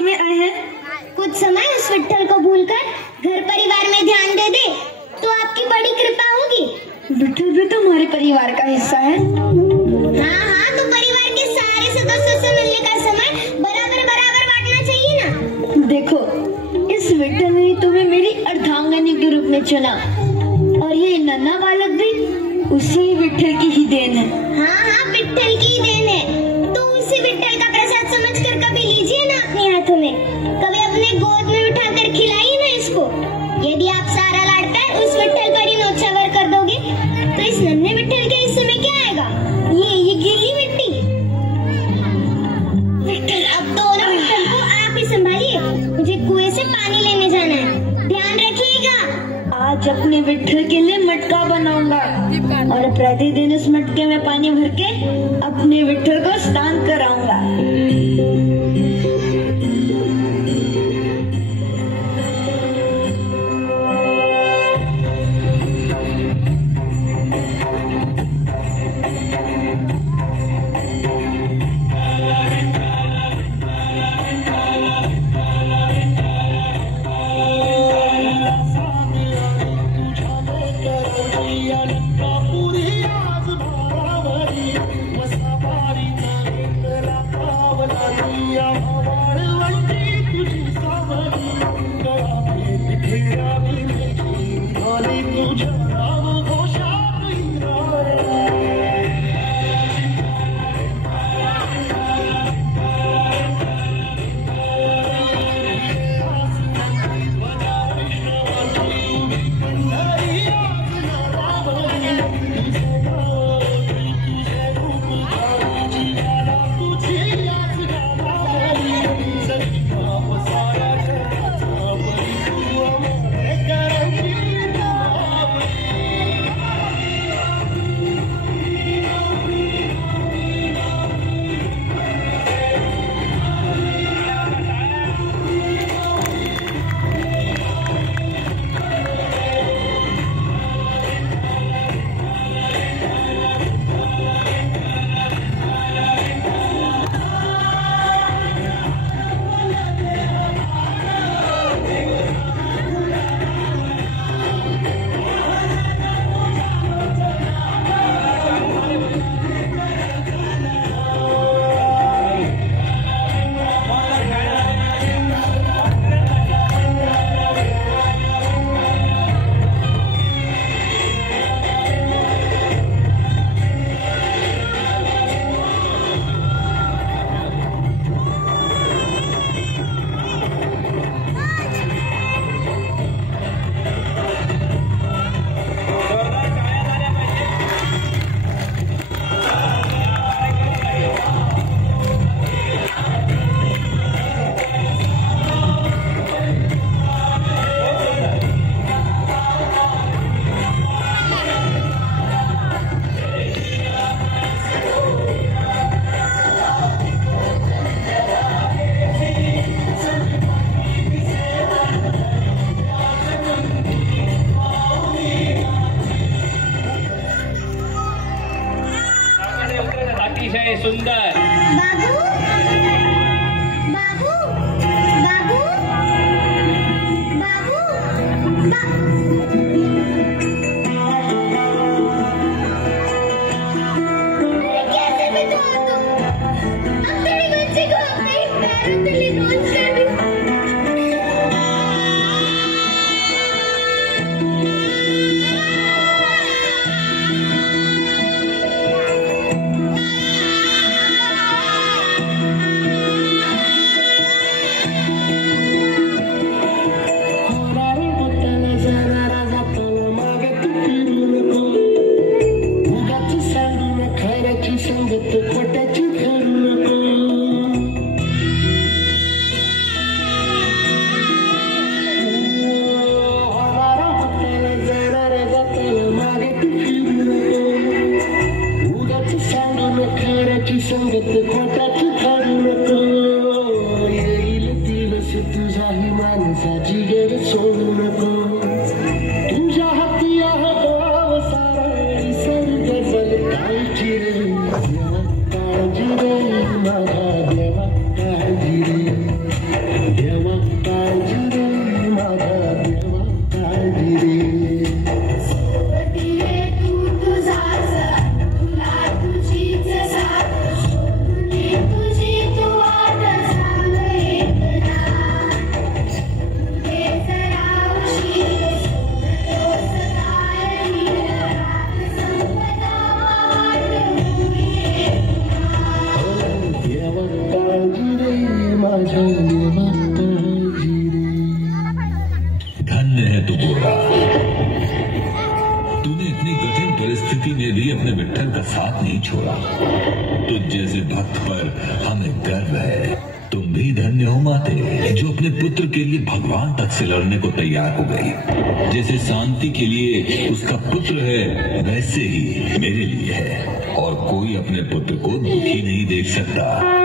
Party में आए हैं। कुछ समय उस विट्ठल को भूलकर घर परिवार में ध्यान दे दे तो आपकी बड़ी कृपा होगी। विट्ठल भी तो हमारे परिवार का हिस्सा है। हाँ, तो परिवार के सारे सदस्यों से मिलने का समय बराबर बराबर बांटना चाहिए ना। देखो, इस विट्ठल ने तुम्हें मेरी अर्धांगिनी के रूप में चुना और ये नन्हा बालक भी उसी विट्ठल की ही देन है। हाँ, विट्ठल की ही देन है। तो उसी विट्ठल का प्रसाद समझकर कभी लीजिए ना अपने हाथों में, कभी अपने गोद में उठाकर खिलाइए ना इसको। यदि आप सारा लाड़ कर उस विट्ठल पर ही नौछावर कर दोगे तो इस नन्हे विट्ठल के हिस्से में क्या आएगा? ये गीली मिट्टी। विट्ठल, अब दोनों विट्ठल को आप ही संभालिए, मुझे कुएं से पानी लेने जाना है, ध्यान रखिएगा। आज अपने विट्ठल के लिए मटका बनाऊंगा और प्रतिदिन इस मटके में पानी भर के अपने विट्ठल को स्नान कराऊंगा। सुंदर बाबू, बाबू, बाबू, कैसे बिठा तुम? अपने बच्चे को अपने पैरों तले नोच कर संगत खोटाची खरू नको येईल दिवस तुझा ही माणसा जिगर सोडू नको तुझ्या हाती आहे सारा सर गजल काळजी रे देवा काळजी रे माझा देवा काळजी रे जाने माता जीरे। धन्य है तू गोरा, तूने इतनी कठिन परिस्थिति में भी अपने विट्ठल का साथ नहीं छोड़ा। तुझ जैसे भक्त पर हमें गर्व है। तुम भी धन्य हो माते, जो अपने पुत्र के लिए भगवान तक से लड़ने को तैयार हो गई। जैसे शांति के लिए उसका पुत्र है, वैसे ही मेरे लिए है। और कोई अपने पुत्र को दुखी नहीं देख सकता।